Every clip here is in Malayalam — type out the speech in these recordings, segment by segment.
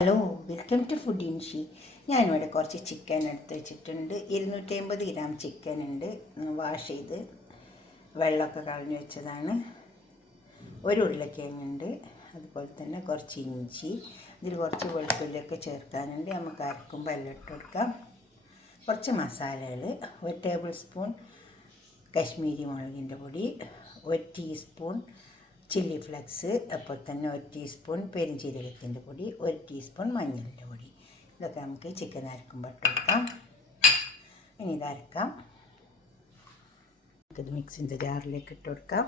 ഹലോ, വെൽക്കം ടു ഫുഡ് ഇൻഷി. ഞാനിവിടെ കുറച്ച് ചിക്കൻ എടുത്ത് വെച്ചിട്ടുണ്ട്. 250 ഗ്രാം ചിക്കൻ ഉണ്ട്. വാഷ് ചെയ്ത് വെള്ളമൊക്കെ കളഞ്ഞു വെച്ചതാണ്. ഒരു ഉരുളക്കിഴങ്ങുണ്ട്. അതുപോലെ തന്നെ കുറച്ച് ഇഞ്ചി, ഇതിൽ കുറച്ച് വെളുത്തുള്ളിയൊക്കെ ചേർക്കാനുണ്ട്. നമുക്ക് അരക്കുമ്പോൾ എല്ലാം ഇട്ട് കൊടുക്കാം. കുറച്ച് മസാലകൾ, 1 ടേബിൾ സ്പൂൺ കശ്മീരി മുളകിൻ്റെ പൊടി, 1 ടീസ്പൂൺ ചില്ലി ഫ്ലെക്സ്, അപ്പോൾ തന്നെ 1 ടീസ്പൂൺ പെരിഞ്ചീരകത്തിൻ്റെ പൊടി, 1 ടീസ്പൂൺ മഞ്ഞളിൻ്റെ പൊടി. ഇതൊക്കെ നമുക്ക് ചിക്കൻ അരക്കുമ്പോൾ ഇട്ട് കൊടുക്കാം. ഇനി ഇത് അരക്കാം. നമുക്കിത് മിക്സിൻ്റെ ജാറിലേക്ക് ഇട്ട് കൊടുക്കാം.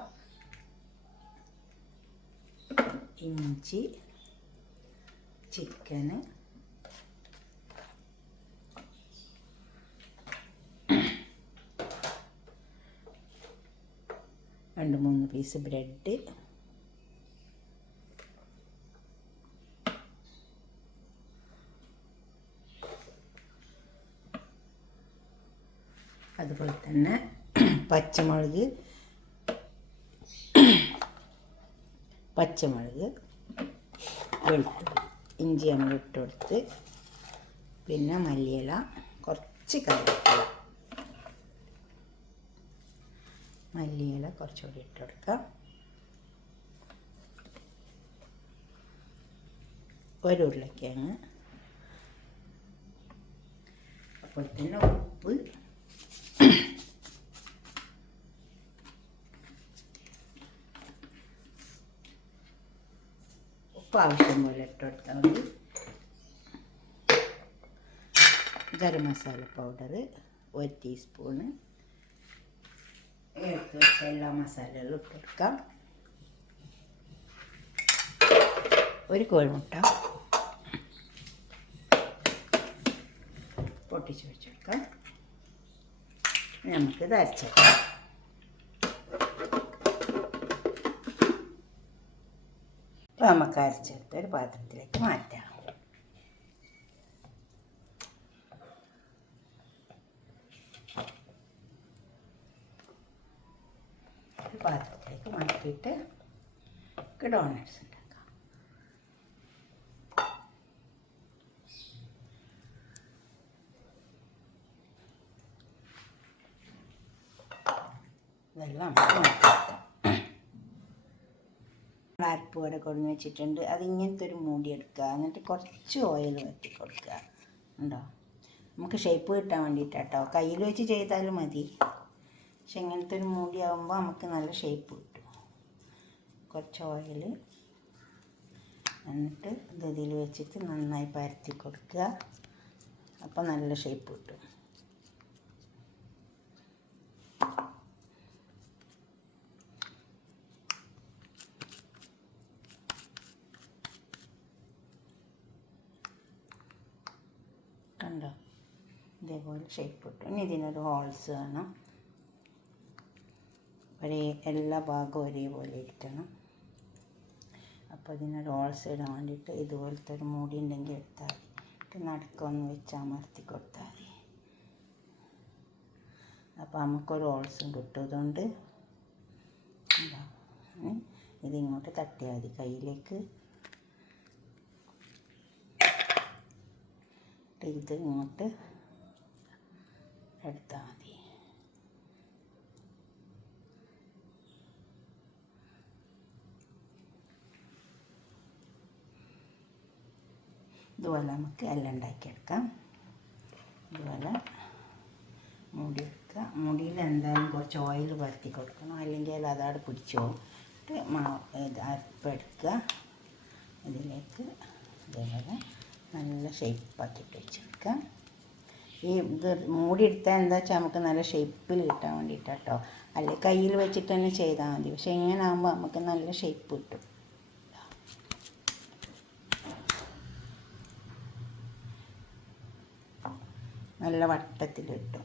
ഇഞ്ചി, ചിക്കന്, രണ്ട് മൂന്ന് പീസ് ബ്രെഡ്, അതുപോലെ തന്നെ പച്ചമുളക്, വെളുത്തുള്ളി, ഇഞ്ചി നമ്മൾ ഇട്ട് കൊടുത്ത്, പിന്നെ മല്ലിയില, കുറച്ച് കറിവേപ്പില, മല്ലിയില കുറച്ചുകൂടി ഇട്ട് കൊടുക്കാം. ഒരു ഉരുളക്കിഴങ്ങ്, അപ്പോൾ തന്നെ ഉപ്പ്, ആവശ്യം പോലെ ഇട്ട് കൊടുത്താൽ മതി. ഗരം മസാല പൗഡർ 1 ടീസ്പൂണ്, എടുത്ത് വെച്ച എല്ലാ മസാലകളും ഇട്ട് കൊടുക്കാം. ഒരു കോഴിമുട്ട പൊട്ടിച്ച് വെച്ചെടുക്കാം. നമുക്കിത് അരച്ചെടുക്കാം. അപ്പോൾ നമുക്ക് അരച്ചെടുത്ത് ഒരു പാത്രത്തിലേക്ക് മാറ്റാം. ഒരു പാത്രത്തിലേക്ക് മാറ്റിയിട്ട് ഡോണറ്റ്സ് ഉണ്ടാക്കാം. ഇതെല്ലാം അരപ്പ് വരെ കൊണ്ടുവന്ന് വെച്ചിട്ടുണ്ട്. അതിങ്ങനത്തെ ഒരു മൂടി എടുക്കുക, എന്നിട്ട് കുറച്ച് ഓയിൽ വറ്റി കൊടുക്കുക. ഉണ്ടോ, നമുക്ക് ഷേപ്പ് കിട്ടാൻ വേണ്ടിയിട്ടാട്ടോ. കയ്യിൽ വെച്ച് ചെയ്താലും മതി, പക്ഷെ ഇങ്ങനത്തെ ഒരു മൂടി ആകുമ്പോൾ നമുക്ക് നല്ല ഷേപ്പ് കിട്ടും. കുറച്ച് ഓയിൽ, എന്നിട്ട് ഇതിൽ വെച്ചിട്ട് നന്നായി പരത്തി കൊടുക്കുക. അപ്പോൾ നല്ല ഷേപ്പ് കിട്ടും. കണ്ടോ, ഇതേപോലെ ഷേപ്പ് കിട്ടും. ഇനി ഇതിനൊരു ഹോൾസ് വേണം. എല്ലാ ഭാഗവും ഒരേപോലെ ഇരിക്കണം. അപ്പോൾ ഇതിനൊരു ഹോൾസ് ഇടാൻ വേണ്ടിയിട്ട് ഇതുപോലത്തെ ഒരു മൂടി ഉണ്ടെങ്കിൽ എടുത്താൽ മതി. നടുക്കൊന്ന് വെച്ച് അമർത്തി കൊടുത്താൽ മതി. അപ്പോൾ നമുക്കൊരു ഹോൾസും കിട്ടും. അതുകൊണ്ട് ഇതിങ്ങോട്ട് തട്ടിയാൽ മതി കയ്യിലേക്ക്. ഇത് ഇങ്ങോട്ട് എടുത്താൽ മതി. ഇതുപോലെ നമുക്ക് എല്ലാം ഉണ്ടാക്കിയെടുക്കാം. ഇതുപോലെ മൂടി വെക്കുക. മൂടിയിൽ എന്തായാലും കുറച്ച് ഓയിൽ പരത്തി കൊടുക്കണം, അല്ലെങ്കിൽ അതവിടെ പിടിച്ചു പോകും. അരപ്പെടുക്കുക. ഇതിലേക്ക് ഇതേപോലെ നല്ല ഷേപ്പാക്കിയിട്ട് വെച്ചെടുക്കാം. ഈ ഇത് മൂടി എടുത്താൽ എന്താ വെച്ചാൽ നമുക്ക് നല്ല ഷേപ്പിൽ കിട്ടാൻ വേണ്ടിയിട്ടോ. അല്ലെങ്കിൽ കയ്യിൽ വെച്ചിട്ട് തന്നെ ചെയ്താൽ മതി. പക്ഷേ ഇങ്ങനെ ആകുമ്പോൾ നമുക്ക് നല്ല ഷേപ്പ് കിട്ടും. നല്ല വട്ടത്തിൽ കിട്ടും.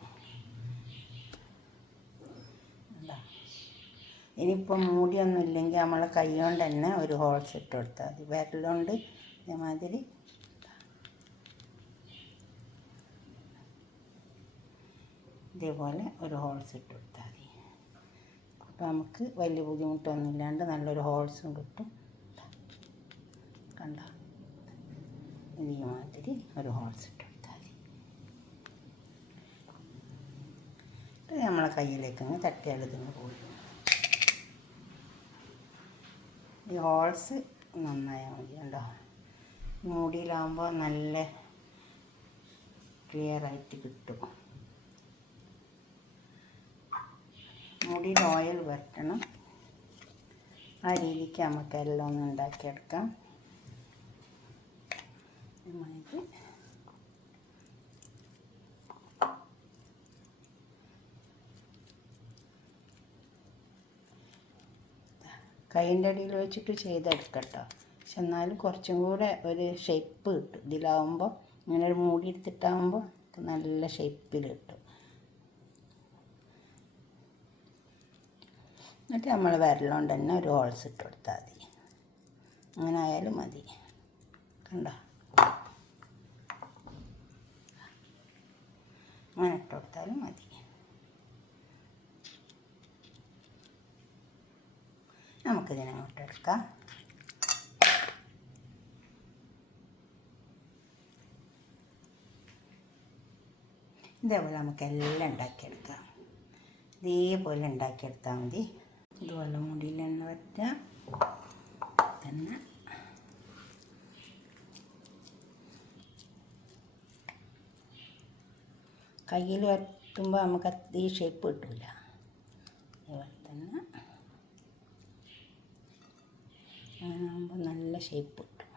ഇനിയിപ്പോൾ മൂടിയൊന്നും ഇല്ലെങ്കിൽ നമ്മളെ കൈ കൊണ്ട് തന്നെ ഒരു ഹോൾസ് ഇട്ട് കൊടുത്താൽ മതി. വിരലുകൊണ്ട് ഇതേമാതിരി ഇതേപോലെ ഒരു ഹോൾസ് ഇട്ട് കൊടുത്താൽ മതി. അപ്പോൾ നമുക്ക് വലിയ ബുദ്ധിമുട്ടൊന്നും ഇല്ലാണ്ട് നല്ലൊരു ഹോൾസും കിട്ടും. കണ്ടോ, ഇതേമാതിരി ഒരു ഹോൾസ് ഇട്ട് കൊടുത്താൽ മതി. നമ്മളെ കയ്യിലേക്ക് അങ്ങ് തട്ടിയാൽ ഇതിന് പോരും. ഈ ഹോൾസ് നന്നായാൽ മതി. കണ്ടോ, മൂടിയിലാകുമ്പോൾ നല്ല ക്ലിയറായിട്ട് കിട്ടും. മൂടിയിൽ ഓയിൽ വരട്ടണം. ആ രീതിക്ക് നമുക്കെല്ലാം ഒന്ന് ഉണ്ടാക്കിയെടുക്കാം. കൈൻ്റെ അടിയിൽ വെച്ചിട്ട് ചെയ്തെടുക്കട്ടോ. പക്ഷെ എന്നാലും കുറച്ചും കൂടെ ഒരു ഷേപ്പ് കിട്ടും. ഇതിലാവുമ്പോൾ ഇങ്ങനെ ഒരു മൂടി എടുത്തിട്ടാകുമ്പോൾ നല്ല ഷേപ്പിൽ കിട്ടും. എന്നിട്ട് നമ്മൾ വിരലുകൊണ്ട് തന്നെ ഒരു ഹോൾസ് ഇട്ട് കൊടുത്താൽ മതി. അങ്ങനെ ആയാലും മതി. കണ്ടോ, അങ്ങനെ ഇട്ട് കൊടുത്താലും മതി. നമുക്കിതിനങ്ങോട്ട് എടുക്കാം. ഇതേപോലെ നമുക്കെല്ലാം ഉണ്ടാക്കിയെടുക്കാം. ഇതേപോലെ ഉണ്ടാക്കിയെടുത്താൽ മതി. ഇതുപോലെ മുടിയിൽ എണ്ണ വറ്റാം. തന്നെ കയ്യിൽ വറ്റുമ്പോൾ നമുക്ക് ഈ ഷേപ്പ് കിട്ടില്ല. അതുപോലെ തന്നെ അങ്ങനെ ആകുമ്പോൾ നല്ല ഷേപ്പ് കിട്ടും.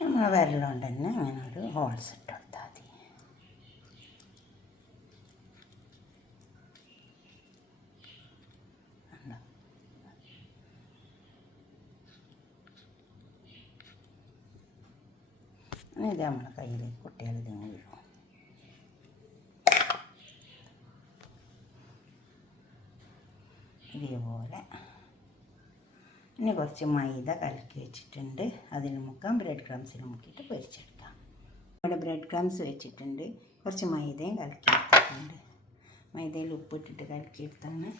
നമ്മൾ വിരലുകൊണ്ട് തന്നെ അങ്ങനെ ഒരു ഹോൾസ് ഇട്ട് കൊടുത്താൽ മതി. ഇത് നമ്മളെ കയ്യിലേക്ക് കുട്ടികൾ ഇതിന് വീഴും. ഇതേപോലെ ഇനി കുറച്ച് മൈദ കലക്കി വെച്ചിട്ടുണ്ട്. അതിൽ മുക്കാം. ബ്രെഡ് ക്രംസിൽ മുക്കിയിട്ട് പൊരിച്ചെടുക്കാം. ഇവിടെ ബ്രെഡ് ക്രംസ് വെച്ചിട്ടുണ്ട്. കുറച്ച് മൈദയും കലക്കി എടുത്തിട്ടുണ്ട്. മൈദയിൽ ഉപ്പിട്ടിട്ട് കലക്കിയെടുത്താണ്.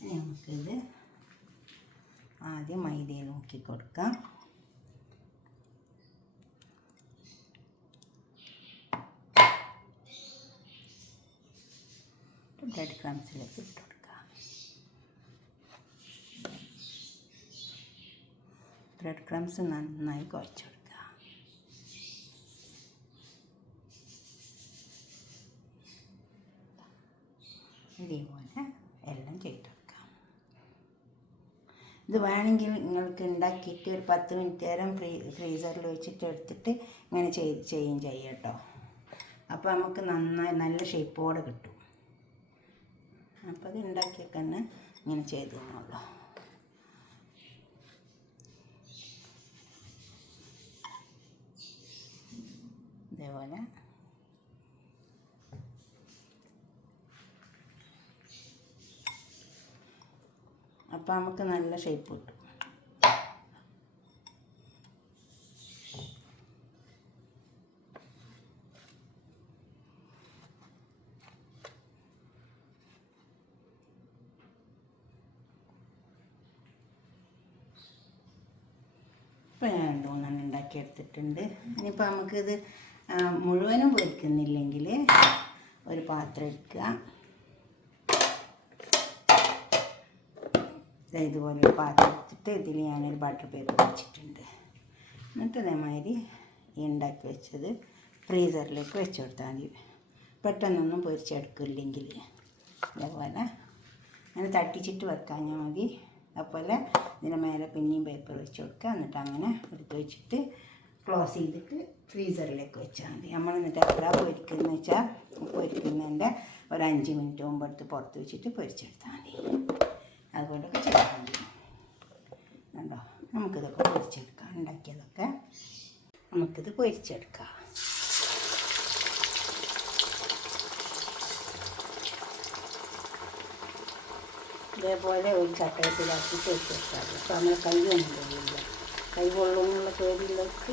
ഇനി നമുക്കിത് ആദ്യം മൈദയിൽ മുക്കി കൊടുക്കാം. ബ്രെഡ് ക്രംസിലേക്ക് ഇട്ട് കൊടുക്കാം. ബ്രെഡ് ക്രംസ് നന്നായി കുഴച്ച് കൊടുക്കുക. ഇതേപോലെ എല്ലാം ചെയ്തെടുക്കാം. ഇത് വേണമെങ്കിൽ നിങ്ങൾക്ക് ഉണ്ടാക്കിയിട്ട് ഒരു 10 മിനിറ്റ് നേരം ഫ്രീസറിൽ വെച്ചിട്ട് എടുത്തിട്ട് ഇങ്ങനെ ചെയ്യും കേട്ടോ. അപ്പോൾ നമുക്ക് നന്നായി നല്ല ഷേപ്പോടെ കിട്ടും. അപ്പോൾ അത് ഉണ്ടാക്കിയൊക്കെ തന്നെ ഇങ്ങനെ ചെയ്ത് തന്നുള്ളൂ. ഇതേപോലെ അപ്പോൾ നമുക്ക് നല്ല ഷേപ്പ് കിട്ടും. ഇപ്പോൾ ഞാൻ 2-3 ഉണ്ടാക്കിയെടുത്തിട്ടുണ്ട്. ഇനിയിപ്പോൾ നമുക്കിത് മുഴുവനും പൊരിക്കുന്നില്ലെങ്കിൽ ഒരു പാത്രം എടുക്കുക. ഇതുപോലെ ഒരു പാത്രം എടുത്തിട്ട് ഇതിൽ ഞാനൊരു ബട്ടർ പേപ്പർ വെച്ചിട്ടുണ്ട്. എന്നിട്ട് അതേമാതിരി ഈ ഉണ്ടാക്കി വെച്ചത് ഫ്രീസറിലേക്ക് വെച്ച് കൊടുത്താൽ മതി. പെട്ടെന്നൊന്നും പൊരിച്ചെടുക്കില്ലെങ്കിൽ അതേപോലെ അങ്ങനെ തട്ടിച്ചിട്ട് വെക്കാഞ്ഞാൽ മതി. അതുപോലെ ഇതിൻ്റെ മേലെ പിന്നെയും പേപ്പർ വെച്ച് കൊടുക്കുക. എന്നിട്ട് അങ്ങനെ എടുത്ത് വെച്ചിട്ട് ക്ലോസ് ചെയ്തിട്ട് ഫ്രീസറിലേക്ക് വെച്ചാൽ മതി. നമ്മൾ എന്നിട്ട് എപ്പോഴാണ് പൊരിക്കുന്നത് വെച്ചാൽ പൊരിക്കുന്നതിൻ്റെ ഒരു 5 മിനിറ്റ് മുമ്പ് എടുത്ത് പുറത്ത് വെച്ചിട്ട് പൊരിച്ചെടുത്താൽ മതി. അതുപോലൊക്കെ ചെയ്താൽ മതി. കണ്ടോ, നമുക്കിതൊക്കെ പൊരിച്ചെടുക്കാം. ഉണ്ടാക്കിയതൊക്കെ നമുക്കിത് പൊരിച്ചെടുക്കാം. ഇതേപോലെ ഒരു ചട്ടയത്തിലാക്കിയിട്ട് വെച്ചെടുത്താൽ മതി. അപ്പോൾ നമ്മൾ കൈ ഒന്നും കഴിയില്ല. കൈ പൊള്ളുന്നുള്ള പേടിയിലേക്ക്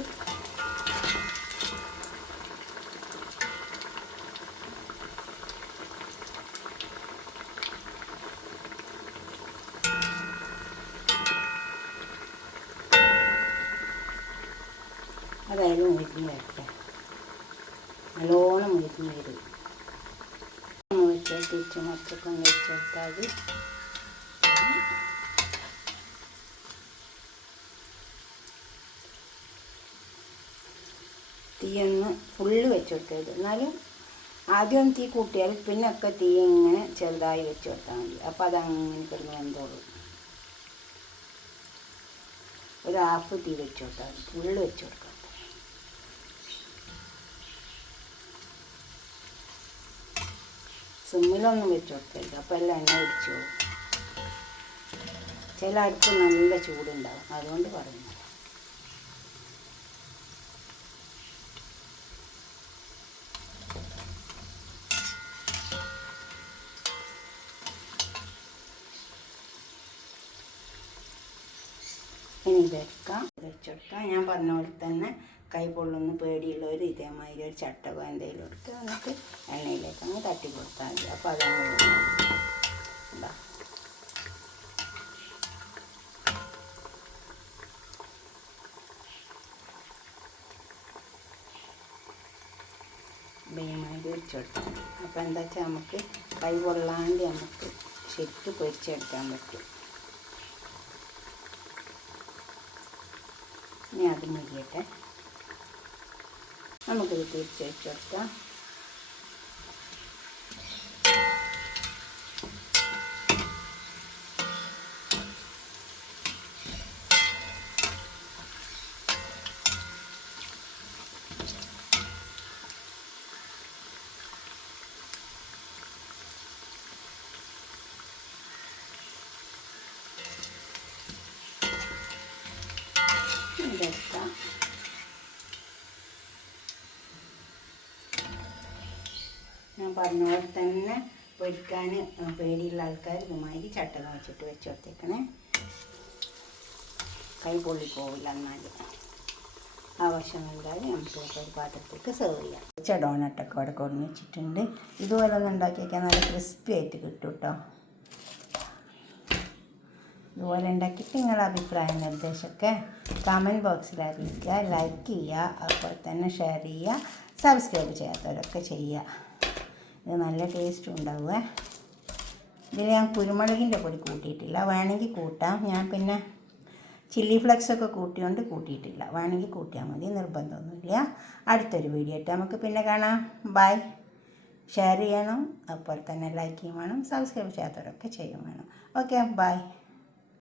അതായാലും മുരിഞ്ഞ് വരട്ടെ. നല്ലോണം മുരിഞ്ഞ് വരും. തിരിച്ച് മൊത്തം വെച്ചെടുത്താൽ തീയൊന്ന് ഫുള്ള് വെച്ചെടുക്കരുത്. എന്നാലും ആദ്യം തീ കൂട്ടിയാൽ പിന്നെ ഒക്കെ തീ ഇങ്ങനെ ചെറുതായി വെച്ച് കൊടുത്താൽ മതി. അപ്പോൾ അതങ്ങനെ കിടന്ന് വെന്തോളൂ. ഒരു ഹാഫ് തീ വെച്ച് കൊടുത്താൽ മതി, ഫുള്ള് വെച്ച് കൊടുക്കാം. സിമ്മിലൊന്നും വെച്ച് കൊടുക്കരുത്, അപ്പോൾ എല്ലാം എണ്ണ പിടിച്ചു പോകും. ചില അടുപ്പ് നല്ല ചൂടുണ്ടാവും, അതുകൊണ്ട് പറയുന്നു. ഇനി വെക്കാം, വെച്ചെടുക്കാം. ഞാൻ പറഞ്ഞ പോലെ തന്നെ കൈ പൊള്ളുന്ന പേടിയുള്ളവർ ഇതേമാതിരി ഒരു ചട്ടകോ എന്തെങ്കിലും എടുക്കുക, എന്നിട്ട് എണ്ണയിലേക്ക് അങ്ങ് തട്ടി കൊടുത്താൽ മതി. അപ്പോൾ അതങ്ങ് എന്താ ഭയമാതിരി ഒഴിച്ചെടുത്താൽ മതി. അപ്പോൾ എന്താ വെച്ചാൽ നമുക്ക് കൈ പൊള്ളാണ്ട് നമുക്ക് ശരിക്കും പൊരിച്ചെടുക്കാൻ പറ്റും. ഇനി അത് മുരിയട്ടെ, നമുക്കിത് തിരിച്ച് വെച്ച് കൊടുക്കാം. ഇതെടുക്കാം. ഞാൻ പറഞ്ഞ പോലെ തന്നെ പൊരിക്കാൻ പേടിയുള്ള ആൾക്കാർ ഇതുമാതിരി ചട്ടകം വെച്ചിട്ട് വെച്ച് കൊടുത്തേക്കണേ. കൈ പൊള്ളിപ്പോവില്ല. എന്നാൽ ആവശ്യമുണ്ടായി നമുക്ക് ഒരു പാത്രത്തേക്ക് സെർവ് ചെയ്യാം. വെച്ച ഡോണട്ടൊക്കെ അവിടെ കൊണ്ടു വെച്ചിട്ടുണ്ട്. ഇതുപോലെ ഒന്ന് ഉണ്ടാക്കി വയ്ക്കാൻ നല്ല ക്രിസ്പി ആയിട്ട് കിട്ടും കേട്ടോ. ഇതുപോലെ ഉണ്ടാക്കിയിട്ട് നിങ്ങളുടെ അഭിപ്രായം നിർദ്ദേശമൊക്കെ കമൻറ്റ് ബോക്സിൽ അറിയിക്കുക, ലൈക്ക് ചെയ്യുക, അതുപോലെ തന്നെ ഷെയർ ചെയ്യുക, സബ്സ്ക്രൈബ് ചെയ്യാത്തവരൊക്കെ ചെയ്യുക. ഇത് നല്ല ടേസ്റ്റ് ഉണ്ടാവുക. ഇതിൽ ഞാൻ കുരുമുളകിൻ്റെ പൊടി കൂട്ടിയിട്ടില്ല, വേണമെങ്കിൽ കൂട്ടാം. ഞാൻ പിന്നെ ചില്ലി ഫ്ലെക്സൊക്കെ കൂട്ടിയോണ്ട് കൂട്ടിയിട്ടില്ല, വേണമെങ്കിൽ കൂട്ടിയാൽ മതി, നിർബന്ധമൊന്നുമില്ല. അടുത്തൊരു വീഡിയോ ആയിട്ട് നമുക്ക് പിന്നെ കാണാം. ബൈ. ഷെയർ ചെയ്യണം, അതുപോലെ തന്നെ ലൈക്ക് ചെയ്യും വേണം, സബ്സ്ക്രൈബ് ചെയ്യാത്തവരൊക്കെ ചെയ്യും വേണം. Okay, by.